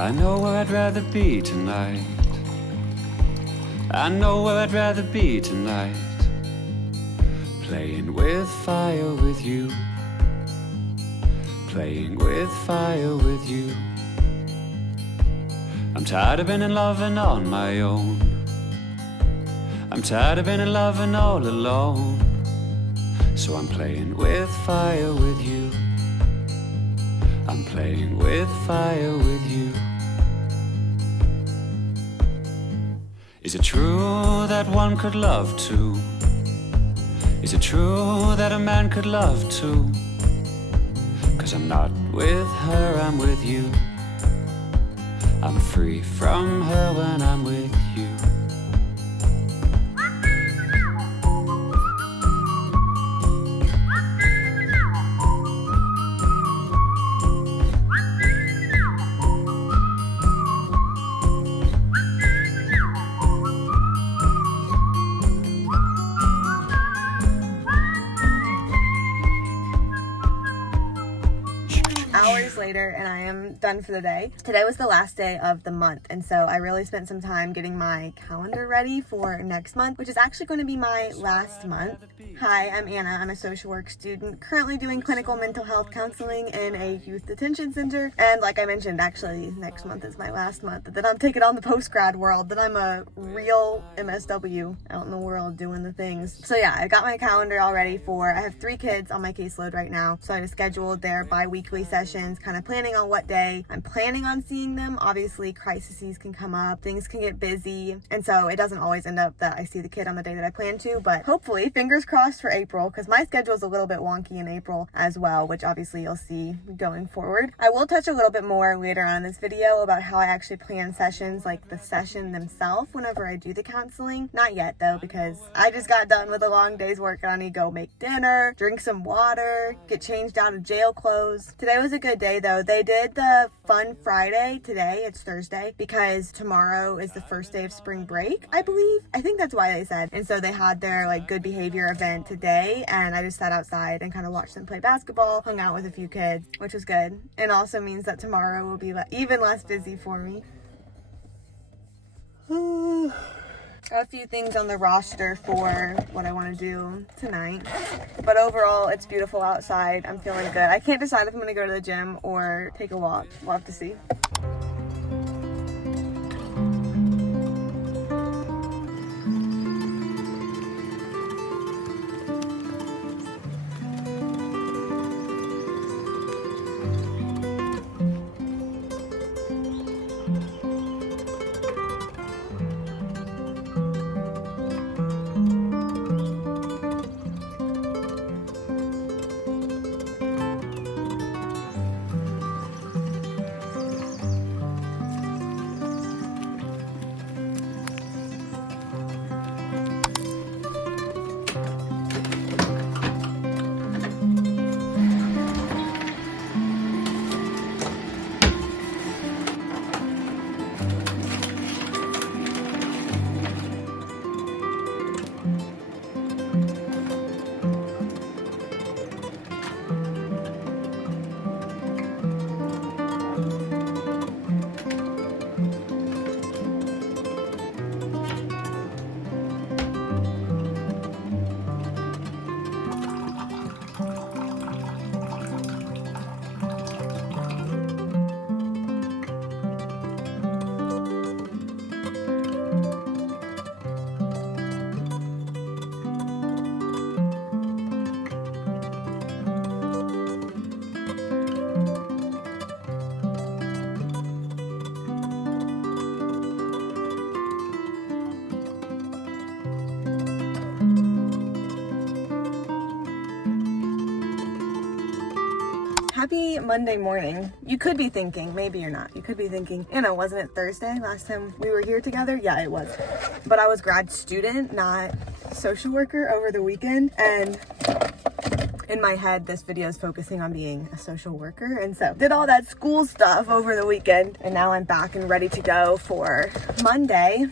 I know where I'd rather be tonight. I know where I'd rather be tonight. Playing with fire with you. Playing with fire with you. I'm tired of being in love and on my own. I'm tired of being in love and all alone. So I'm playing with fire with you. I'm playing with fire with you. Is it true that one could love two? Is it true that a man could love two? 'Cause I'm not with her, I'm with you. I'm free from her when I'm with you. Hours later, and I am done for the day. Today was the last day of the month, and so I really spent some time getting my calendar ready for next month, which is actually going to be my last month. Hi, I'm Anna. I'm a social work student currently doing clinical mental health counseling in a youth detention center, and like I mentioned, actually next month is my last month. Then I'm taking on the post-grad world. Then I'm a real MSW out in the world doing the things. So yeah, I got my calendar all ready for, I have 3 kids on my caseload right now, so I just scheduled their bi-weekly sessions, kind of planning on what day I'm planning on seeing them. Obviously, crises can come up, things can get busy, and so it doesn't always end up that I see the kid on the day that I plan to, but hopefully, fingers crossed for April, because my schedule is a little bit wonky in April as well, which obviously you'll see going forward. I will touch a little bit more later on in this video about how I actually plan sessions, like the session themselves, whenever I do the counseling. Not yet though, because I just got done with a long day's work and I need to go make dinner, drink some water, get changed out of jail clothes. Today was a good day though. They did the Fun Friday today. It's Thursday because tomorrow is the first day of spring break, I believe. I think that's why they said. And so they had their like good behavior event today, and I just sat outside and kind of watched them play basketball, hung out with a few kids, which was good. And also means that tomorrow will be even less busy for me. Got a few things on the roster for what I want to do tonight, but overall it's beautiful outside. I'm feeling good. I can't decide if I'm going to go to the gym or take a walk. We'll have to see. Happy Monday morning. You could be thinking, maybe you're not, you could be thinking, wasn't it Thursday last time we were here together? Yeah, it was. But I was grad student, not social worker over the weekend, and in my head, this video is focusing on being a social worker, and so did all that school stuff over the weekend, and now I'm back and ready to go for Monday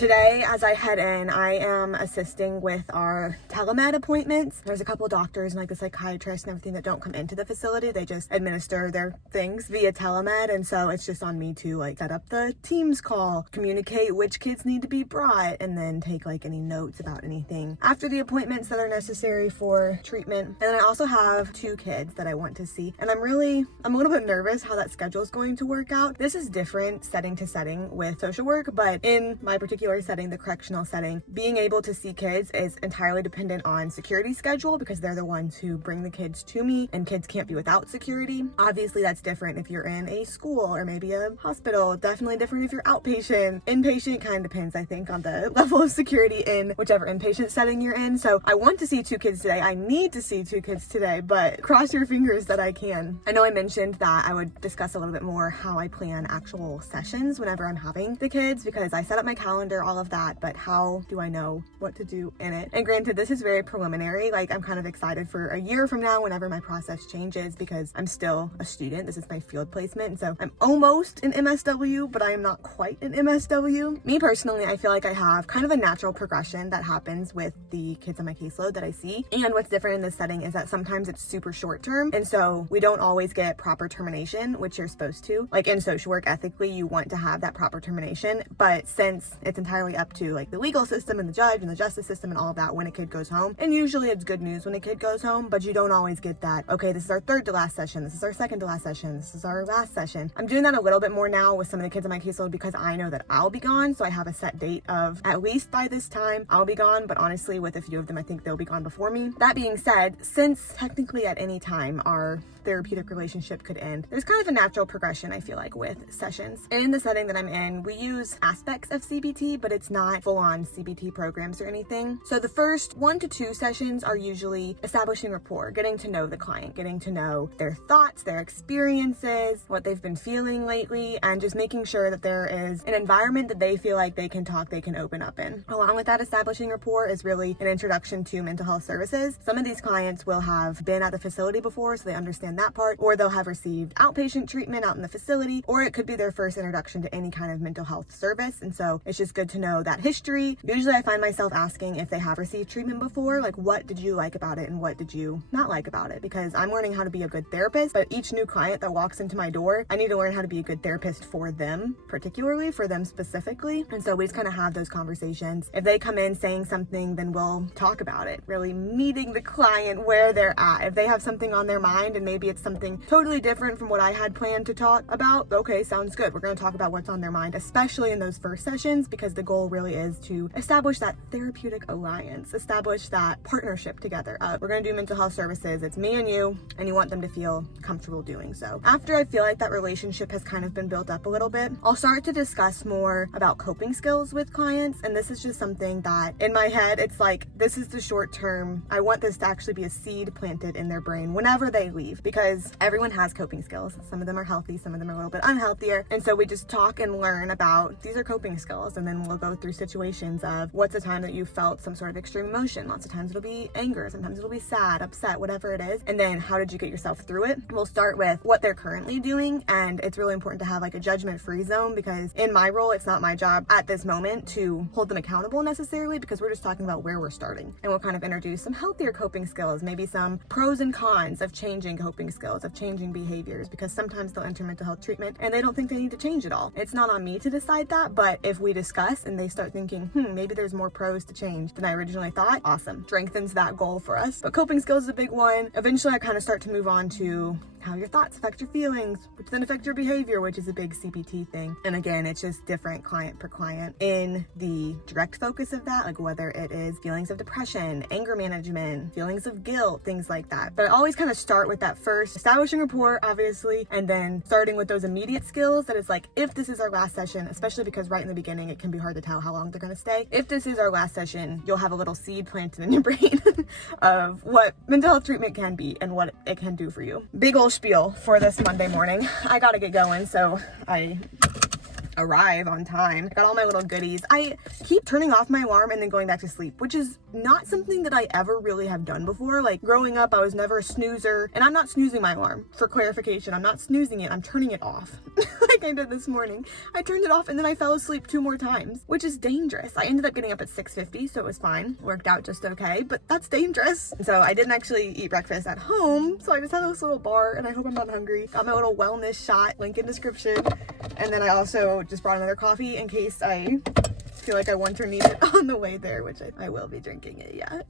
Today, as I head in, I am assisting with our telemed appointments. There's a couple doctors and like a psychiatrist and everything that don't come into the facility. They just administer their things via telemed, and so it's just on me to like set up the Teams call, communicate which kids need to be brought, and then take like any notes about anything after the appointments that are necessary for treatment. And then I also have 2 kids that I want to see, and I'm a little bit nervous how that schedule is going to work out. This is different setting to setting with social work, but in my particular setting, the correctional setting, being able to see kids is entirely dependent on security schedule because they're the ones who bring the kids to me, and kids can't be without security. Obviously that's different if you're in a school or maybe a hospital, definitely different if you're outpatient. Inpatient kind of depends, I think, on the level of security in whichever inpatient setting you're in. So I want to see 2 kids today. I need to see 2 kids today, but cross your fingers that I can. I know I mentioned that I would discuss a little bit more how I plan actual sessions whenever I'm having the kids, because I set up my calendar, all of that, but how do I know what to do in it? And granted, this is very preliminary. Like, I'm kind of excited for a year from now whenever my process changes, because I'm still a student. This is my field placement, and so I'm almost an MSW, but I am not quite an MSW. Me personally, I feel like I have kind of a natural progression that happens with the kids on my caseload that I see. And what's different in this setting is that sometimes it's super short term, and so we don't always get proper termination, which you're supposed to. Like in social work, ethically, you want to have that proper termination, but since it's entirely up to like the legal system and the judge and the justice system and all of that when a kid goes home, and usually it's good news when a kid goes home, but you don't always get that, okay, this is our 3rd to last session, this is our 2nd to last session, this is our last session. I'm doing that a little bit more now with some of the kids on my caseload because I know that I'll be gone, so I have a set date of at least by this time I'll be gone, but honestly with a few of them I think they'll be gone before me. That being said, since technically at any time our therapeutic relationship could end, there's kind of a natural progression, I feel like, with sessions. And in the setting that I'm in, we use aspects of CBT, but it's not full-on CBT programs or anything. So the first 1 to 2 sessions are usually establishing rapport, getting to know the client, getting to know their thoughts, their experiences, what they've been feeling lately, and just making sure that there is an environment that they feel like they can talk, they can open up in. Along with that, establishing rapport is really an introduction to mental health services. Some of these clients will have been at the facility before, so they understand that part, or they'll have received outpatient treatment out in the facility, or it could be their first introduction to any kind of mental health service, and so it's just good to know that history. Usually I find myself asking if they have received treatment before, like what did you like about it and what did you not like about it, because I'm learning how to be a good therapist, but each new client that walks into my door, I need to learn how to be a good therapist for them, particularly for them specifically, and so we just kind of have those conversations. If they come in saying something, then we'll talk about it, really meeting the client where they're at. If they have something on their mind and maybe it's something totally different from what I had planned to talk about, okay, sounds good. We're going to talk about what's on their mind, especially in those first sessions, because the goal really is to establish that therapeutic alliance, establish that partnership together. We're going to do mental health services. It's me and you want them to feel comfortable doing so. After I feel like that relationship has kind of been built up a little bit, I'll start to discuss more about coping skills with clients, and this is just something that in my head, it's like, this is the short term. I want this to actually be a seed planted in their brain whenever they leave, because everyone has coping skills. Some of them are healthy, some of them are a little bit unhealthier. And so we just talk and learn about these are coping skills. And then we'll go through situations of what's a time that you felt some sort of extreme emotion. Lots of times it'll be anger, sometimes it'll be sad, upset, whatever it is. And then how did you get yourself through it? We'll start with what they're currently doing. And it's really important to have like a judgment-free zone, because in my role, it's not my job at this moment to hold them accountable necessarily, because we're just talking about where we're starting. And we'll kind of introduce some healthier coping skills, maybe some pros and cons of changing coping skills, of changing behaviors, because sometimes they'll enter mental health treatment and they don't think they need to change it all. It's not on me to decide that, but if we discuss and they start thinking, maybe there's more pros to change than I originally thought, awesome. Strengthens that goal for us. But coping skills is a big one. Eventually I kind of start to move on to how your thoughts affect your feelings, which then affect your behavior, which is a big CBT thing. And again, it's just different client per client in the direct focus of that, like whether it is feelings of depression, anger management, feelings of guilt, things like that. But I always kind of start with that first, establishing rapport, obviously, and then starting with those immediate skills that is like, if this is our last session, especially because right in the beginning, it can be hard to tell how long they're going to stay. If this is our last session, you'll have a little seed planted in your brain of what mental health treatment can be and what it can do for you. Big old spiel for this Monday morning. I gotta get going, so I arrive on time. I got all my little goodies. I keep turning off my alarm and then going back to sleep, which is not something that I ever really have done before. Like growing up, I was never a snoozer, and I'm not snoozing my alarm. For clarification, I'm not snoozing it, I'm turning it off. Like I did this morning. I turned it off and then I fell asleep 2 more times, which is dangerous. I ended up getting up at 6:50, so it was fine. Worked out just okay, but that's dangerous. So I didn't actually eat breakfast at home, so I just had this little bar, and I hope I'm not hungry. Got my little wellness shot, link in description. And then I also just brought another coffee in case I feel like I want or need it on the way there, which I will be drinking it, yeah.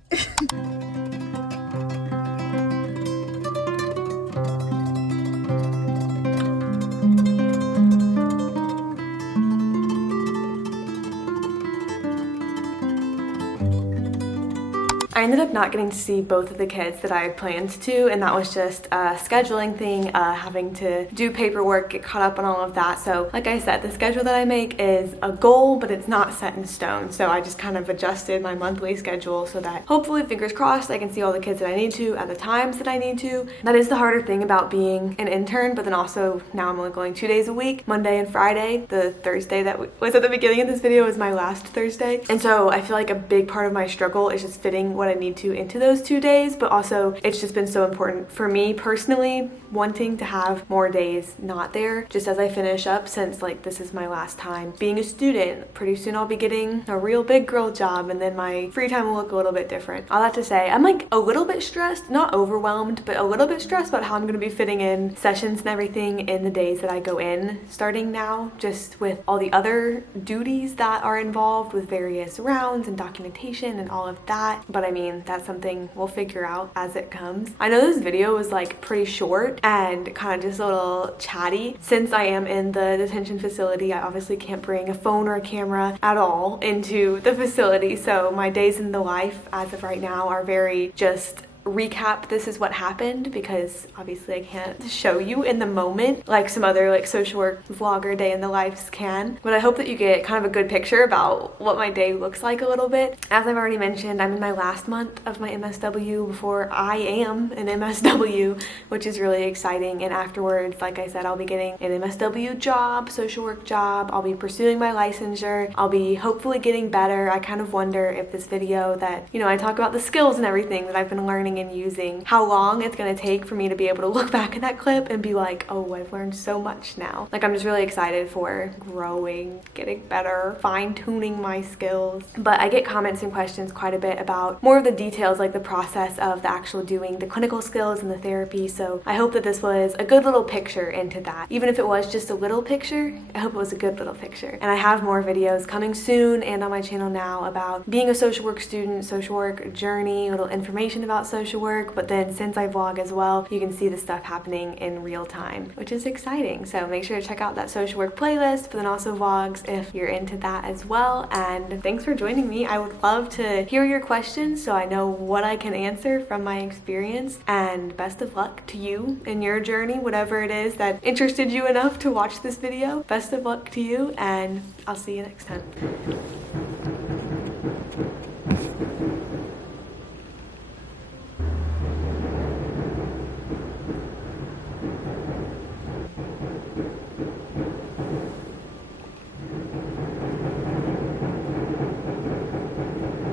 I ended up not getting to see both of the kids that I had planned to, and that was just a scheduling thing, having to do paperwork, get caught up on all of that. So like I said, the schedule that I make is a goal, but it's not set in stone. So I just kind of adjusted my monthly schedule so that hopefully, fingers crossed, I can see all the kids that I need to at the times that I need to. That is the harder thing about being an intern, but then also now I'm only going 2 days a week, Monday and Friday. The Thursday that was at the beginning of this video is my last Thursday. And so I feel like a big part of my struggle is just fitting what I need to into those 2 days, but also it's just been so important for me personally, wanting to have more days not there just as I finish up, since like this is my last time being a student. Pretty soon I'll be getting a real big girl job, and then my free time will look a little bit different. I'll have to say I'm like a little bit stressed, not overwhelmed, but a little bit stressed about how I'm going to be fitting in sessions and everything in the days that I go in starting now, just with all the other duties that are involved with various rounds and documentation and all of that. But I mean, that's something we'll figure out as it comes. I know this video was like pretty short and kind of just a little chatty. Since I am in the detention facility, I obviously can't bring a phone or a camera at all into the facility. So my days in the life as of right now are very just recap, this is what happened, because obviously I can't show you in the moment like some other like social work vlogger day in the lives can, but I hope that you get kind of a good picture about what my day looks like a little bit. As I've already mentioned, I'm in my last month of my MSW before I am an MSW, which is really exciting, and afterwards, like I said, I'll be getting an MSW job, social work job. I'll be pursuing my licensure. I'll be hopefully getting better. I kind of wonder if this video that, you know, I talk about the skills and everything that I've been learning and using, how long it's going to take for me to be able to look back at that clip and be like, oh, I've learned so much now. Like, I'm just really excited for growing, getting better, fine-tuning my skills. But I get comments and questions quite a bit about more of the details, like the process of the actual doing the clinical skills and the therapy. So I hope that this was a good little picture into that. Even if it was just a little picture, I hope it was a good little picture. And I have more videos coming soon and on my channel now about being a social work student, social work journey, little information about social work, but then since I vlog as well, you can see the stuff happening in real time, which is exciting. So make sure to check out that social work playlist, but then also vlogs if you're into that as well. And thanks for joining me. I would love to hear your questions so I know what I can answer from my experience, and best of luck to you in your journey, whatever it is that interested you enough to watch this video. Best of luck to you, and I'll see you next time.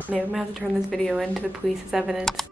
Maybe I'm gonna have to turn this video into the police's evidence.